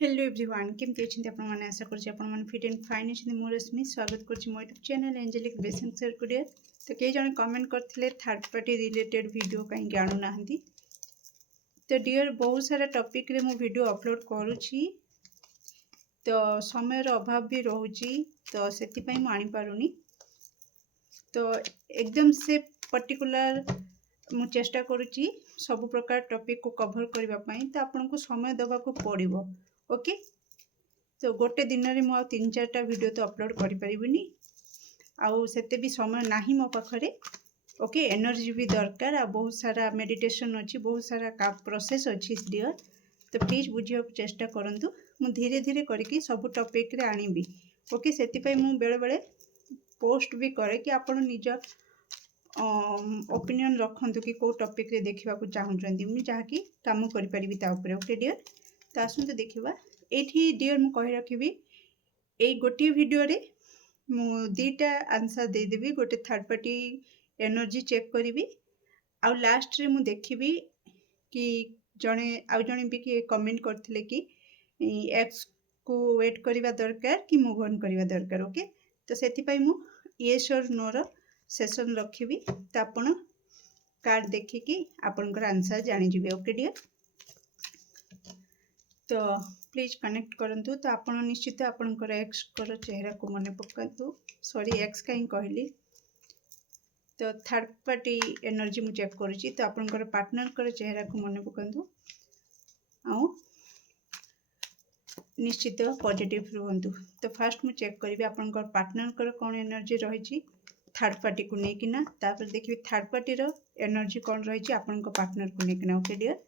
Hello everyone केमती अच्छे आपण मैंने आशा कर फिट एंड फाइन अच्छे मो रश्मि स्वागत कर मो यूट्यूब चैनल एंजेलिक बेसन शेयर कुरियर। तो कई जन कमेंट करते थर्ड पार्टी रिलेटेड वीडियो कहीं आणुना। तो डियर बहुत सारा टॉपिक रे मु वीडियो अपलोड करुच्ची, तो समय अभाव भी रोची, तो से आनी पारुनी। तो एकदम से पर्टिकुलर मु चेष्टा करुच्ची सब प्रकार टॉपिक को कवर करने। तो आपन को समय दबा को पड़ो। ओके, तो गोटे दिन में मुझे 3-4टा वीडियो तो अपलोड करें आउ सेते भी समय नाही मो पाखरे। ओके, एनर्जी भी दरकार आ बहुत सारा मेडिटेशन अच्छी, बहुत सारा प्रोसेस अच्छी डियर। तो प्लीज बुझे चेष्टा करंतु, मु धीरे धीरे करके सब टॉपिक रे आनिबी। ओके, सेति मु बेले बेले पोस्ट भी करे कि आपण निज ओपिनियन रखंतु कि को टॉपिक रे देखिबा को चाहुचंती, मु जहाँकि काम करि परिबी ता ऊपर। ओके डियर, तो आसतु देखा ये डियर मु कहि रखिबी ए गोटे वीडियो रे मु 2टा आंसर देदेवी। गोटे थर्ड पार्टी एनर्जी चेक करी आउ लास्ट रे मु देखिबी कि जणे भी कि कमेंट करथिले कि एक्स को वेट करबा दरकार कि मूव ऑन करबा दरकार। ओके, तो सेति पई मु येस और नो रो सेशन रखिबी, तो आपण कार्ड देखिकी आपनकर आंसर जानि जिवे। ओके डियर, तो प्लीज कनेक्ट करंतु। तो आपण निश्चित आपनकर एक्स कर चेहरा को मन पकातु। सॉरी एक्स कहीं कहली। तो थर्ड पार्टी एनर्जी मु चेक करुच्ची, तो आपनकर पार्टनर कर चेहरा को मन पकातु आउ निश्चित पॉजिटिव रुहंतु। तो फर्स्ट मु चेक करी आपनकर पार्टनर कर कौन एनर्जी रही थर्ड पार्टी को लेकिना, तापर देखिए थर्ड पार्टी रो एनर्जी कौन रही आपनकर पार्टनर को लेकिना। ओके डियर,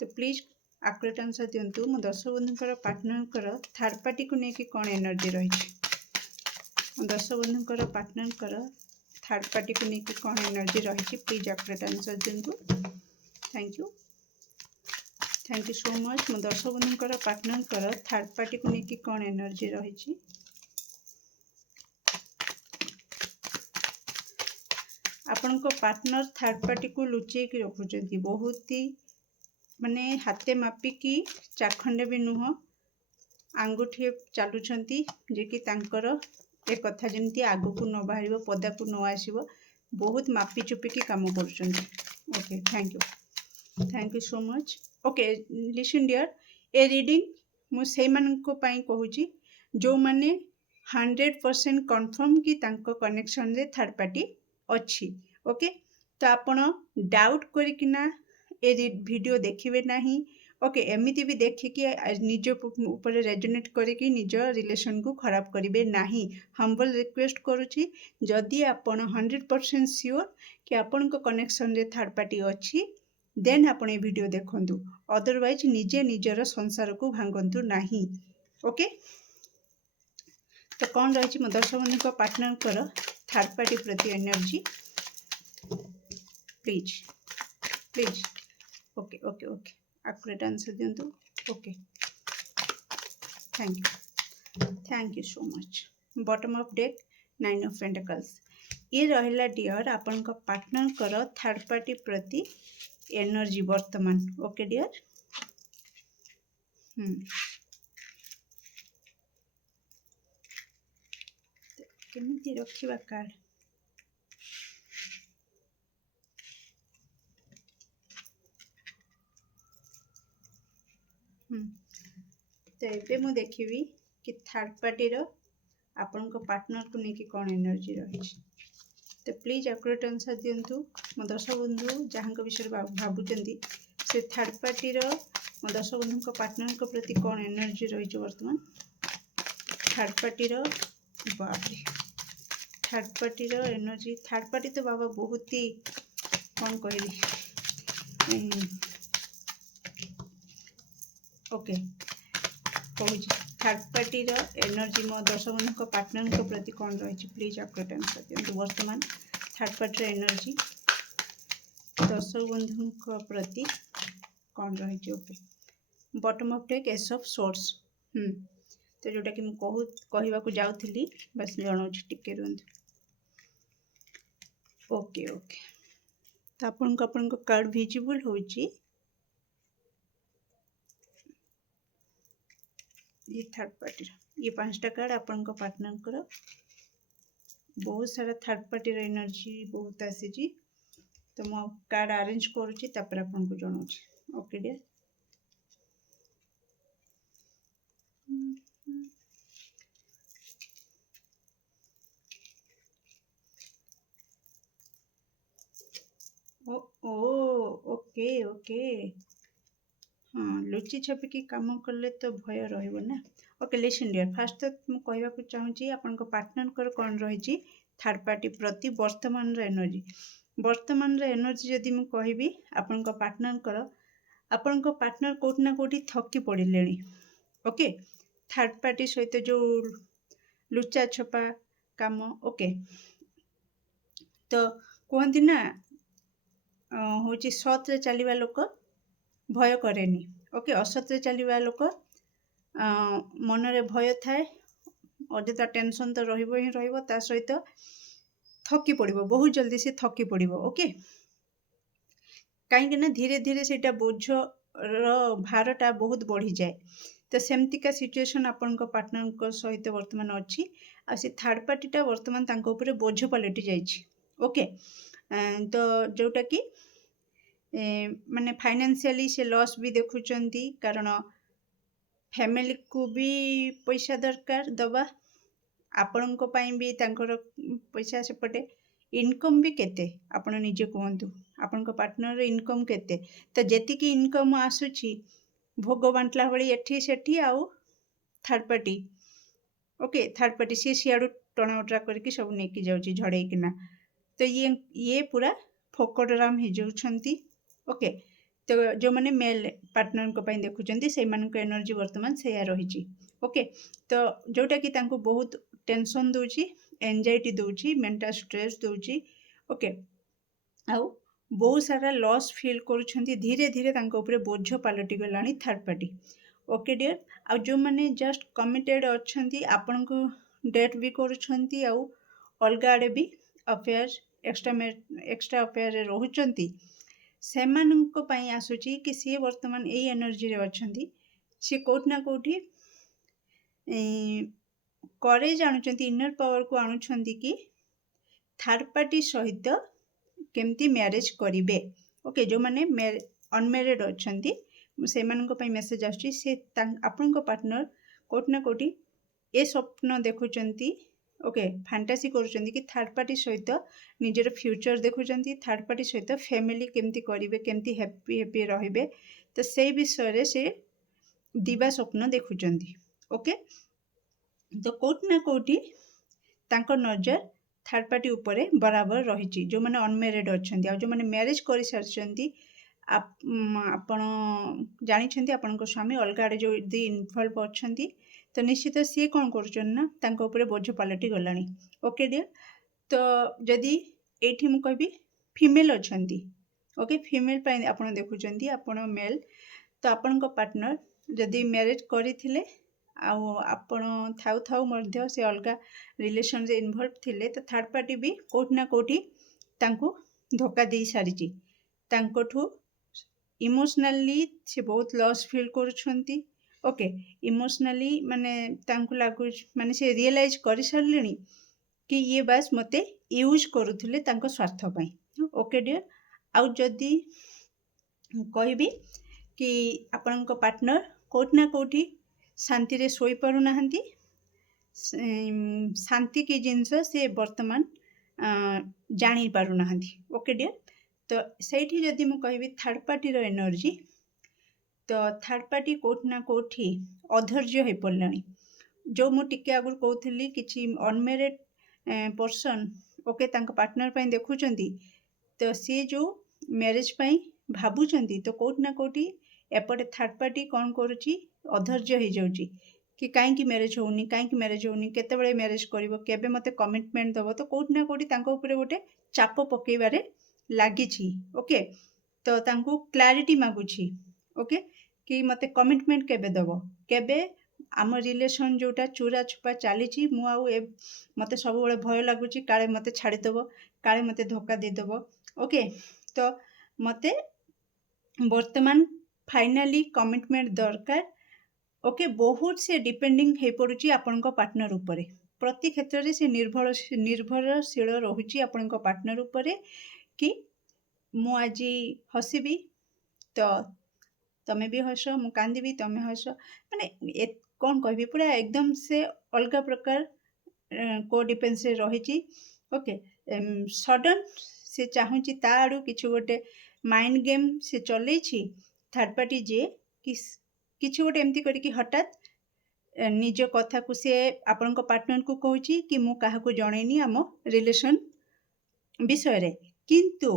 तो प्लीज आक्युरेट आंसर दिंतु। मो दर्शक बंधुकर पार्टनर थर्ड पार्टी को लेकिन कौन एनर्जी रही, दर्शक बंधुकर पार्टनर थर्ड पार्टी को लेकिन कौन एनर्जी रही, प्लीज आक्युरेट आंसर दिंतु। Thank you, thank you so much. मो दर्शक बंधुकर पार्टनर थर्ड पार्टी को लेकिन कौन एनर्जी रही। आपण पार्टनर थर्ड पार्टी को लुचे की रखुचंती, बहुत ही माने हाथे मापिकी चाखंडे भी नुह, आंगुठी चलुछंती जे कि तांकर ए कथा जमती आगु को न बाहर पदा को न आसीबो, बहुत मापी चुपिकी काम करछंती। Okay, thank you so much. Okay listen dear, a reading मु से मान को पई कहूची जो माने 100% कंफर्म कि तांको कनेक्शन रे थर्ड पार्टी अच्छी। ओके, तो आपण डाउट करिकिना ए वीडियो देखिबे नाही। ओके, एमिति भी देखिकी निज ऊपर रेजोनेट करिकी निज रिलेशन को खराब करिवे नाही। हम्बल रिक्वेस्ट करूची, जदि आपण 100% श्योर कि आपण को कनेक्शन रे थर्ड पार्टी अच्छी, देन आपण ए वीडियो देखंतु। अदरवाइज निजे निजर संसार को भांगंतु नाही। ओके, तो कौन रही मो दर्शक बंधु पार्टनर कर थर्ड पार्टी प्रति energy, please please. Okay okay okay, accurate answer दिंतु। Okay, thank you so much. Bottom of deck 9 of pentacles ये रहिला डियर आपण को पार्टनर कर थर्ड पार्टी प्रति एनर्जी वर्तमान। ओके डियर, केमिति रखिबा कार्ड। तो ये मु देखिबी कि थर्ड पार्टी रो आपण को पार्टनर को लेकिन कौन एनर्जी रही। तो प्लीज एक्यूरेट आंसर दिंतु। मो दर्शक बंधु जहाँ विषय भावुंट से थर्ड पार्टी रो मो दर्शक बंधु पार्टनर को प्रति कौन एनर्जी रही वर्तमान थर्ड पार्टी रो। बापरे, थर्ड पार्टी रो एनर्जी, थर्ड पार्टी तो बाबा बहुत ही कौन कहली। ओके कहूँ थर्ड पार्टी रो एनर्जी मो दर्शक बंधु पार्टनर को प्रति कौन रही, प्लीज एक्यूरेट आंसर दिंतु। वर्तमान थर्ड पार्टी रो एनर्जी दर्शक बंधु प्रति कौन रही। Okay, bottom of deck S of source. तो जोटा कि मुझे कहवाक जाऊली, बस जनाऊँ टिके रुहतु। ओके ओके, तो आपन कार्ड विजिबल होची। ये थर्ड पार्टी ये 5टा कार्ड आपण पार्टनर बहुत सारा थर्ड पार्टी एनर्जी बहुत आसी तो मो कार्ड अरेंज करुच्ची तापर आपको जनाऊँ ओके डियर ओ ओ ओके ओके हाँ लुचि छपिकी काम कले तो भय रहा ओके लिसन डियर फास्ट तो मुझे कहवाक चाहूँगी आपण पार्टनर कौन रही थर्ड पार्टी प्रति वर्तमान एनर्जी वर्तमान एनर्जी जदि मुझे कहबी आपण पार्टनर आपण पार्टनर कोटि ना कोटि थकी पड़े ओके थर्ड पार्टी सहित जो लुचा छपा काम ओके तो कहती ना हूँ सत्रे चलवा लोक भय करेनी ओके असत्रे चलवा लोक मनरे भय थाए अଯଥା टेंशन तो रहिबो ही रहिबो ता सहित थकी पड़िबो बहुत जल्दी से थकी पड़िबो ओके कहीं ना धीरे धीरे सेटा बोझ भारटा बहुत बढ़ी जाए तो सेमतिका सिचुएशन आपण पार्टनर सहित वर्तमान अच्छी आ से थर्ड पार्टीटा वर्तमान तांको ऊपर बोझ पलटि जाइछि ओके तो जोटा कि माने फाइनेंशियली से लॉस भी देखुचंती कारण फैमिली को भी पैसा दरकार दबा आपण भी तांकर पैसा सेपटे इनकम भी केते आपण निजे कहतु आपण पार्टनर इनकम केते तो जेति की इनकम आसुची भोग बांटला भली एठी सेठी आउ third party okay third party सी सियाड़ू टणाउटरा करके सब नेकी जाउची झड़ेकिना तो ये पूरा फोकटराम हो जाउछंती ओके तो जो मैंने मेल पार्टनर को पाई देखुचंती से मानक एनर्जी वर्तमान से रही ओके तो जोटा कि तांको बहुत टेंशन दूची एंजाइटी दूची मेंटल स्ट्रेस दूची ओके आउ बहुत सारा लॉस फील करुछंती धीरे धीरे तांको ऊपर बोझ पलटि गलानी थर्ड पार्टी ओके डियर आ जो मैंने जस्ट कमिटेड अच्छंती आपन को डेट भी करुछंती आउ अलगा आड़े भी अफेयर एक्स्ट्रा अफेयर रोचंती सेमानंको पई आसुची कि सी वर्तमान ए एनर्जी रे अच्छंती सी कोट ना कोठी करेज आणुचंती इनर पावर को आणुचंती कि थर्ड पार्टी सहित केमती मैरिज करिवे ओके जो माने अनमेरिड अच्छंती सेमानंको पई मेसेज आसुची से आपनको पार्टनर कोट ना कोठी ए स्वप्न देखुचंती ओके फैंटासी करुचंती कि थर्ड पार्टी सहित निजर फ्यूचर देखुचंती थर्ड पार्टी सहित फैमिली केमती करिवे केमती हैप्पी हैप्पी रहिबे तो से विषय रे से दिवा स्वप्न देखुचंती ओके तो कोट ना कोठी तांको नजर थर्ड पार्टी उपरे बराबर रही जो मैंने अनमेरिड अच्छंती आ जो मैंने मैरिज कर सारी आपण जानी आपण स्वामी अलग आड़े जो दी इनवल्व अच्छंती तो निश्चित सी कौन कर बोझ पलटि गला ओके डियर तो जदि ये मुझे कहबी फीमेल अच्छंती ओके फीमेल आप देखुं आपण मेल तो आपण पार्टनर जदि मैरिज करते आपण थाउ थाउ मध्य से अलग रिलेशन रे इन्वॉल्व थिले तो थर्ड पार्टी भी कोट ना कोठी तांको धोखा दे सारी तांकोठू इमोशनली से बहुत लॉस फील करुछंती ओके इमोशनली माने तांको लागु माने से रियलाइज कर सारे कि ये बास मते यूज करुथिले तांको स्वार्थ पई ओके डियर आउ जदि कहबी कि आपण पार्टनर कोट ना कोठी शांति रे सोई पारु नाहंती शांति की जिनस से वर्तमान जानी पारु नाहंती ओके डियर तो सेठी जदि मु कहबी थर्ड पार्टी रो एनर्जी तो थर्ड पार्टी कोट ना कोठी अधैर्य हो पड़लानी जो मु टिके आगुर कहूली कि अनमेरिड पर्सन ओके तांको पार्टनर पई देखुचंती तो सी जो मैरिज पई भाबुचंती तो कोट ना कोठी एपटे थर्ड पार्टी कौन करुची अधैर्य हो जाउची कि कहीं मैरिज होनी कहीं मैरिज होनी केतेबेले मैरिज करिवो केबे मते कमिटमेंट दबो तो कोट ना कोठी तांको ऊपर गोटे चाप पकेबारे लागिछि ओके तो तांको क्लैरिटी मागुछि ओके कि मते कमिटमेंट केबे दबो केबे आम रिलेशन जोटा चूरा छुपा चली मते सब बड़े भय लगुच काले मते छाड़ीदेव काले मते धोखा देदेव ओके तो मते वर्तमान फाइनाली कमिटमेंट दरकार ओके बहुत से डिपेंडिंग हो पड़ुची आपण पार्टनर उपरे प्रति क्षेत्र में से निर्भरशील रोचे आपण पार्टनर उपरे कि मु आज हसबी तो तमें भी हस मु कांदी तमें हस माने कौन कह पूरा एकदम से अलग प्रकार कोडिपेंस रही ओके सडन से चाहूँगी ता आड़ू किसी गोटे माइंड गेम से चल थर्ड पार्टी जे किसी गोटे एमती करके हठात निज कथा को सी आपण पार्टनर को कहूँ कि मु क्या जनईनी आम रिलेशन विषय रे किंतु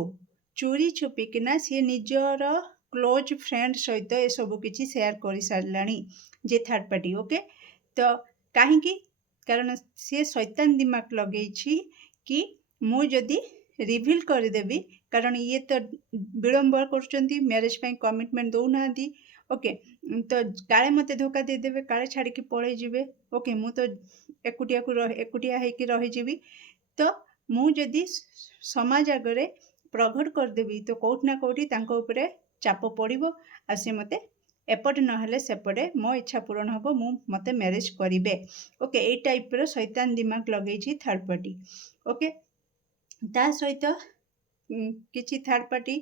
चोरी छुपिकिना सी निजर क्लोज फ्रेंड सहित ए सब किसी शेयर कर सारा जे थर्ड पार्टी ओके तो कहीं कारण सी शैतान दिमाग लगे कि मु जदि रिवील करदेवी कारण ये तो विलंब कर मैरिज पे कमिटमेंट दौना ओके तो काले मते धोखा देदेवे काले छाड़ी पड़े जीवे ओके मु तो एकुटिया होकर रहीजी तो मु जदि समाज आगे प्रगट करदेवी तो कौटना कौटी उपरे चाप पड़ो आ सी मते एपटे नहेले सेपटे मो इच्छा पूरण हम मु मते मैरिज करेंगे ओके ये टाइप रो शैतान दिमाग लगे थर्ड पार्टी ओके ता सहित किसी थर्ड पार्टी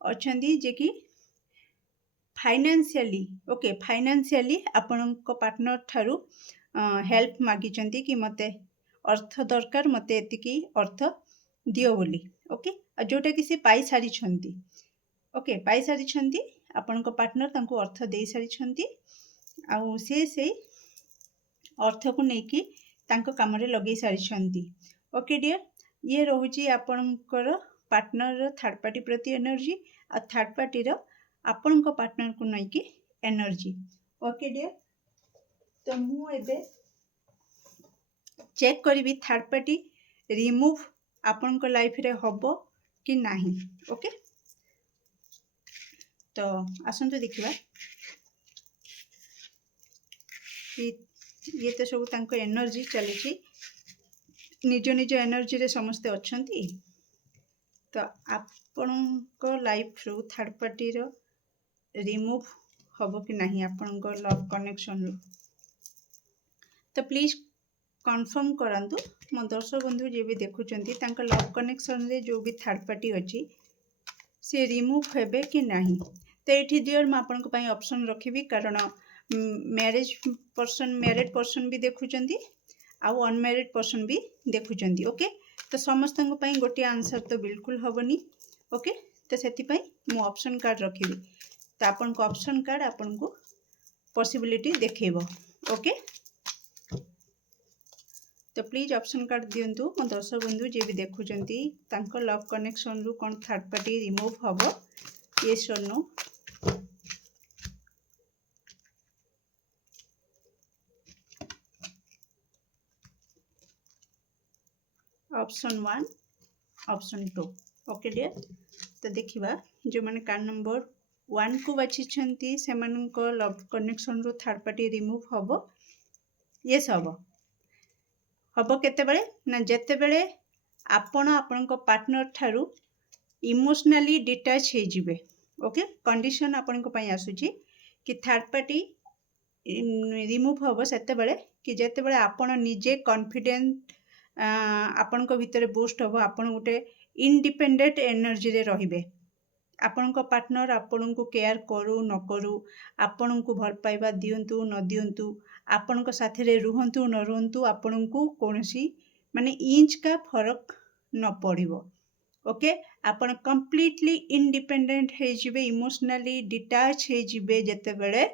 अच्छा जे कि फाइनेंशियली ओके फाइनेंशियली आपण पार्टनर ठारू हेल्प मागिचंती कि मते अर्थ दरकार मते एतिकी अर्थ दियो बोली ओके जोटा कि सी पाई सारी छंती ओके पाई सारी छंती आपण पार्टनर तांको अर्थ दे सारी छंती आउ से अर्थ को लेकिन तांको काम रे लगे सारी छंती ओके डियर ये रोची आपणकर पार्टनर थर्ड पार्टी प्रति एनर्जी आ थर्ड पार्टी आपण पार्टनर को लेकिन एनर्जी ओके डियर तो मुझे चेक करी थर्ड पार्टी रिमूव आपण लाइफ रे हबो कि नहीं ओके तो आसतु देखा ये तो सब तांको एनर्जी चली निज निज एनर्जी रे समस्ते अच्छी तो आपण लाइफ रू थर्ड पार्टी रो रिमूव हम कि नहीं आपण लव कनेक्शन रू तो प्लीज कन्फर्म करांतु मो दर्शक बंधु जे भी देखुंत लव कनेक्शन रे जो भी थर्ड पार्टी अच्छी सी रिमूव हेबे कि नहीं तो ये डियर मुझे ऑप्शन रखी कारण मैरिज पर्सन मैरिड पर्सन भी देखुंत आउ अनमैरिड पर्सन भी देखुंत ओके तो समस्त गोटे आंसर तो बिल्कुल हेनी ओके तो से मु ऑप्शन कार्ड रखी तो आपन को ऑप्शन कार्ड आपन को पॉसिबिलिटी देखेब ओके तो प्लीज ऑप्शन कार्ड दिंतु मो दर्शक बंधु जे भी देखुंत लव कनेक्शन रू कौन थर्ड पार्टी रिमूव हम येस और no option 1 option 2 okay dear तो देखिबा जो माने कार्ड नंबर 1 को बाछि से लव कनेक्शन रू थर्ड पार्टी रिमूव हम येस हम केते बेले ना जेते बेले आपण आपण पार्टनर ठारू इमोशनली डिटाच हो जिवे ओके कंडीशन आपण आसुची कि थर्ड पार्टी रिमूव हम सेते बेले कि जेते बेले आपण निजे कॉन्फिडेंट आपण भितर बूस्ट हम आपण गोटे इंडिपेंडेंट एनर्जी रे रहिबे आपण पार्टनर आपण को केयर करू न करू आपण को भल पाइबा दियंतु न दियंतु आपण साथी रे रुहंतु न रुहंतु आपण को कोनसी माने इंच का फरक न पड़िबो ओके आपण कंप्लीटली इंडिपेंडेंट हो जिवे इमोशनली डिटाच हो जिवे जेते बेले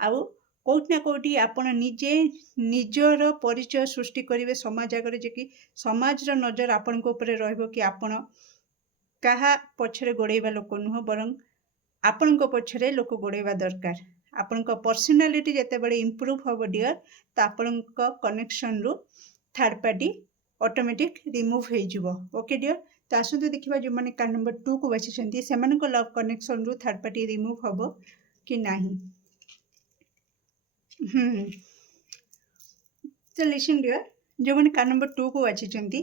आउ कोटना कोटी आपण निजे निजर परिचय सृष्टि करेंगे समाज आगे जे कि समाज नजर आपण ऊपर रहिबो कि आपण कहा पछरे गोड़ेबा लोक नुह बरं आपण पछरे लोक गोड़ेबा दरकार आपण पर्सनालीटी जेते बड़े इम्प्रूव हम डियर तो आपण कनेक्शन रू थर्ड पार्टी ऑटोमेटिक रिमूव हो जिवो ओके डियर तो आसतु देखिबा जो माने कार्ड नंबर 2 को बाछिसंती सेमानको लव कनेक्शन रू थर्ड पार्टी रिमूव हम कि नहीं तो लिसन डियर जो मैंने कार्ड नंबर 2 को बाछिसंती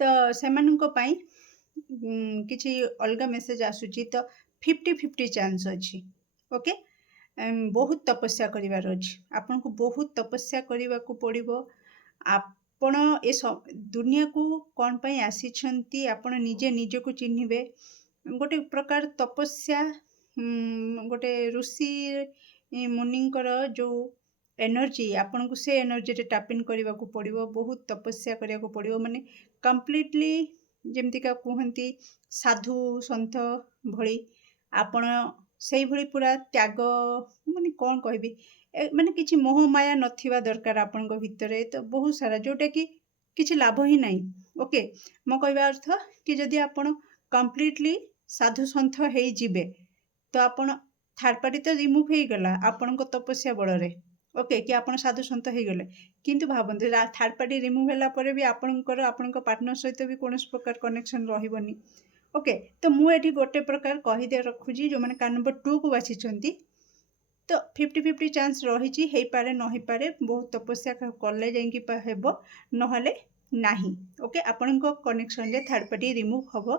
तो सेमानको पई किसी अलग मेसेज आसूची तो 50-50 चांस अच्छी ओके बहुत तपस्या करिवार अछि आपनको बहुत तपस्या କରିବାକୁ पड़िବ ଆପଣ ଏ ଦୁନିଆକୁ କ'ଣ ପାଇଁ ଆସିଛନ୍ତି ଆପଣ ନିଜେ ନିଜକୁ ଚିହ୍ନିବେ ଗୋଟେ ପ୍ରକାର ତପସ୍ୟା ଗୋଟେ ଋଷି ମୁନିଙ୍କର ଯୋଉ ଏନର୍ଜି ଆପଣଙ୍କୁ ସେ ଏନର୍ଜିରେ ଟାପ୍ ଇନ୍ କରିବାକୁ ପଡ଼ିବ ବହୁତ ତପସ୍ୟା କରିବାକୁ ପଡ଼ିବ ମାନେ କମ୍ପ୍ଲିଟଲି ଯେମିତିକା କୁହନ୍ତି ସାଧୁ ସନ୍ଥ ଭଳି ଆପଣ ସେଇଭଳି ପୁରା ତ୍ୟାଗ ମାନେ କ'ଣ କହିବି ମାନେ କିଛି ମୋହ ମାୟା ନଥିବା ଦରକାର ଆପଣଙ୍କ ଭିତରେ ତ ବହୁତ ସାରା ଯୋଉଟାକି କିଛି ଲାଭ ହିଁ ନାହିଁ ଓକେ ମୋ କହିବା ଅର୍ଥ କି ଯଦି ଆପଣ କମ୍ପ୍ଲିଟଲି ସାଧୁ ସନ୍ଥ ହେଇଯିବେ ତ ଆପଣ ଥାର୍ଡ ପାର୍ଟି ତ ରିମୁଭ୍ ହେଇଗଲା ଆପଣଙ୍କ ତପସ୍ୟା ବଳରେ ଓକେ କି ଆପଣ ସାଧୁ ସନ୍ଥ ହେଇଗଲେ କିନ୍ତୁ ଭାବନ୍ତୁ ଥାର୍ଡ ପାର୍ଟି ରିମୁଭ୍ ହେଲା ପରେ ବି ଆପଣଙ୍କ ପାର୍ଟନର ସହିତ ବି କୌଣସି ପ୍ରକାର କନେକ୍ସନ୍ ରହିବନି ଓକେ ତ ମୁଁ ଏଠି ଗୋଟେ ପ୍ରକାର କହିଦେ ରଖୁଛି ଯୋଉମାନେ କାର୍ଡ ନମ୍ବର 2 କୁ ବାଛିଛନ୍ତି ତ 50-50 ଚାନ୍ସ ରହିଛି ହେଇପାରେ ନ ହେଇପାରେ ବହୁତ ତପସ୍ୟା କଲେ ଯାଇକି ହେବ ନହେଲେ ନାହିଁ ଓକେ ଆପଣଙ୍କ କନେକ୍ସନରେ ଥାର୍ଡ ପାର୍ଟି ରିମୁଭ୍ ହବ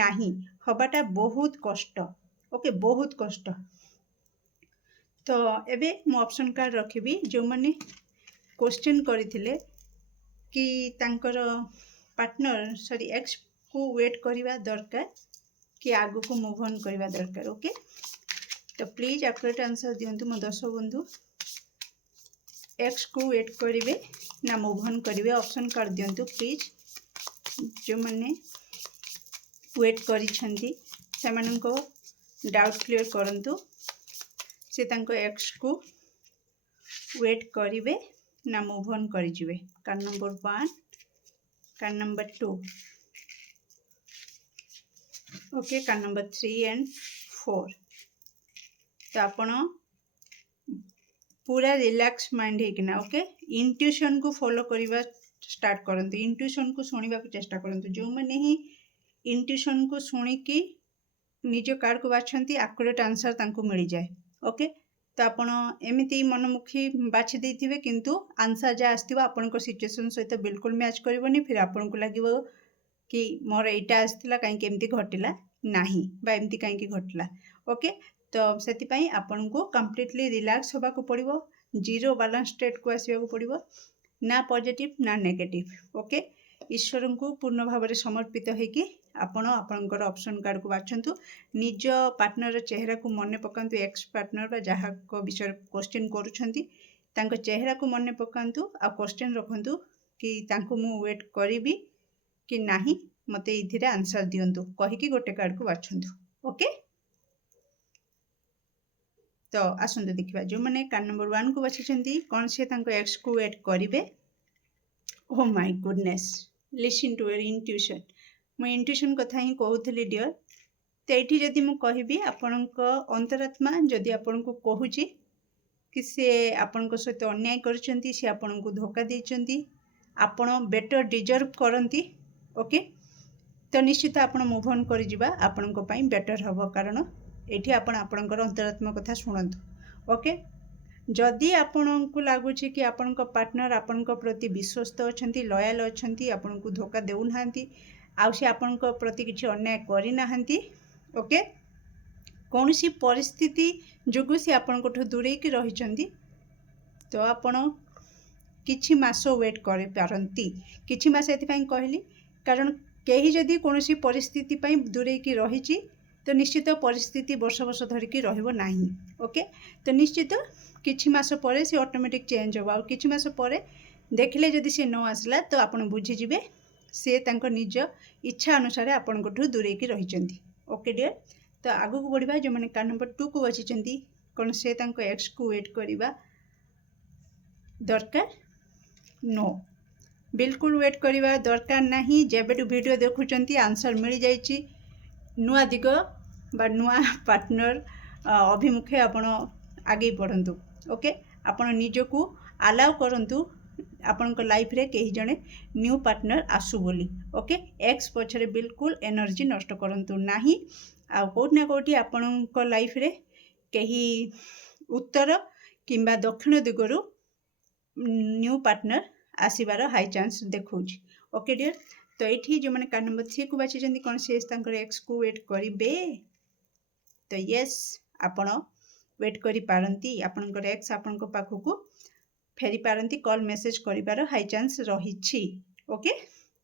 ନାହିଁ ହବାଟା ବହୁତ କଷ୍ଟ ଓକେ ବହୁତ କଷ୍ଟ ତ ଏବେ ମୁଁ ଅପସନ୍ କାର୍ଡ଼ ରଖିବି ଯୋଉମାନେ क्वेश्चन କରିଥିଲେ କି ତାଙ୍କର ପାର୍ଟନର ସରି ଏକ୍ସକୁ ୱେଟ୍ କରିବା ଦରକାର କି ଆଗକୁ ମୁଭ୍ ଅନ୍ କରିବା ଦରକାର ଓକେ तो प्लीज आकुरेट आंसर दिंतु मो 10 बंधु एक्स को वेट करेंगे ना मूव ऑन करेंगे ऑप्शन कर दिंतु प्लीज जो मैंने वेट करिसेंती सेमानंको डाउट क्लियर करंतु से तांको एक्स को वेट करेंगे ना मूव ऑन करिजिवे card number 1 card number 2 okay card number 3 and 4 तो आपण पूरा रिलैक्स माइंड है ओके इंट्यूशन को फॉलो करवा स्टार्ट करंतु इंट्यूशन को सुनिबा को चेष्टा करंतु जो माने ही इंट्यूशन को सुनिकी निज कार्ड को बाछंती एक्यूरेट आंसर तांको मिल जाए ओके तो आपण एमिति मनमुखी बाछि देथिबे किंतु आंसर जा आस्तिबा आपनको सिचुएशन सहित बिल्कुल मैच करबनी फिर आपनको लागिबो कि मोर एटा आस्तिला काई केमती घटिला नाही बा एमती काई घटिला ओके तो से आपन को कम्प्लीटली रिलैक्स होगा पड़ो जीरो बैलेंस स्टेट को आसवा पड़ो ना पॉजिटिव ना नेगेटिव ओके ईश्वर को पूर्ण भाव में समर्पित होगी आपण आपणकर ऑप्शन कार्ड को बाछंतु निज पार्टनर चेहरा को मन पकांतु एक्स पार्टनर जहाँ विषय क्वेश्चन करुछंती तांको चेहरा को मन पकांतु आ क्वेश्चन रखंतु कि तांको मु वेट करिबी कि नाही मते इथिरे आंसर दियंतु कहिकी गोटे कार्ड को बाछंतु ओके तो आसंतु देखिबा जो माने कार्ड नंबर 1 को बाछिछंती कोन से तांको एक्स को वेट करिवे oh my goodness listen to your intuition मो इंट्यूशन कथा ही कहूथली डियर तो एठी जदि मु कहिबी आपनक अंतरात्मा जदि आपनको कहूची कि से आपनको सहित अन्याय करचंती से आपनको धोखा देचंती आपण बेटर डिजर्व करंती ओके तो निश्चित आपण मूव ऑन करि जिबा आपनको पई बेटर हबो कारण एठी आपण आपणकर अंतरात्मा कथा शुणंतु ओके जदि आपनको लागुछि कि आपणको पार्टनर आपणको प्रति विश्वस्त अछंती लॉयल अछंती आपनको धोखा देउ नाहंती आ से आपणको प्रति किछि अन्याय करि नाहंती ओके कौनसी परिस्थिति जोगु से आपणकोठु दूरे कि रहिचंती तो आपण किछि मास वेट करि पारंती किछि मास एथि पई कहली कारण केही जदि कौनसी परिस्थिति पई दूरे कि रहिछि तो निश्चित परिस्थिति वर्ष वर्ष धरिकी रहिबो नाही ओके तो निश्चित किछि मास परे से ऑटोमेटिक चेंज हो और किछि मास परे देखले जदि से न आसला तो आपण बुझी जिवे से तांको निज इच्छा अनुसार आपणकोठु दूरे कि रहिचंती ओके डियर तो आगु को बढ़िबा जो माने कार्ड नंबर 2 को बाछिचंती कोन से तांको एक्स को वेट करिबा दरकार नो बिल्कुल वेट करिबा दरकार नाही जेबेटू वीडियो देखुचंती आंसर मिल जाइची नुआ दिग बा नुआ पार्टनर अभिमुखे आपण आगे बढ़ंतु ओके आपण निजको अलाउ करंतु आपणको लाइफ रे कहीं जने न्यू पार्टनर आसु बोली ओके एक्स पछरे बिल्कुल एनर्जी नष्ट करंतु नाही आ कोट ना कोटी आपणको लाइफ रे कहीं उत्तर किंबा दक्षिण दिगरु न्यू पार्टनर आसीबार हाई चांस देखौछि ओके डियर तो ये जो मैंने कार्ड नंबर 3 को बाछिचंती कौन से एक्स को वेट करिबे तो यस आपण वेट करि पारंती आपनकर एक्स आपनक पाखकु फेरी पारंती कॉल मेसेज करिवार हाई चांस रही। ओके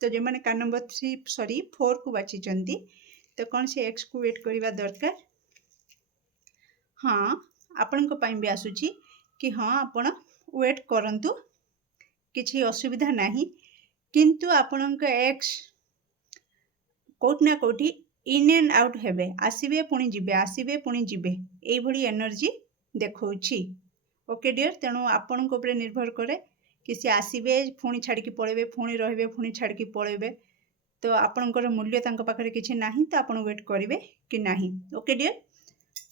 तो जो मैंने कार्ड नंबर 4 को बाची तो कौन से एक्स को वेट करवा दरकार। हाँ आपण भी आसूची कि हाँ आपण वेट करंतु किसी असुविधा नहीं किंतु आपण एक्स कोटना कोठी इन एंड आउट हेबे आसीबे पुणी जिबे आसीबे पुणी जिबे एई भली एनर्जी देखौछि। ओके डियर तेणु आपण को ऊपर निर्भर करे कि से आसीबे पुणी छाड़की पळेबे पुणी रहबे पुणी छाड़की पळेबे तो आपणकर मूल्य तांको पाखरे किछि नाही तो आपण वेट करिवे कि नाही। ओके डियर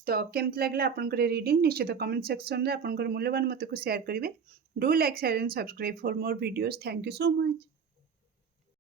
तो केमती लागला आपनकर रीडिंग निश्चित कमेंट सेक्शन रे आपनकर मूल्यवान मत को शेयर करिवे। Do like share and subscribe for more videos. Thank you so much.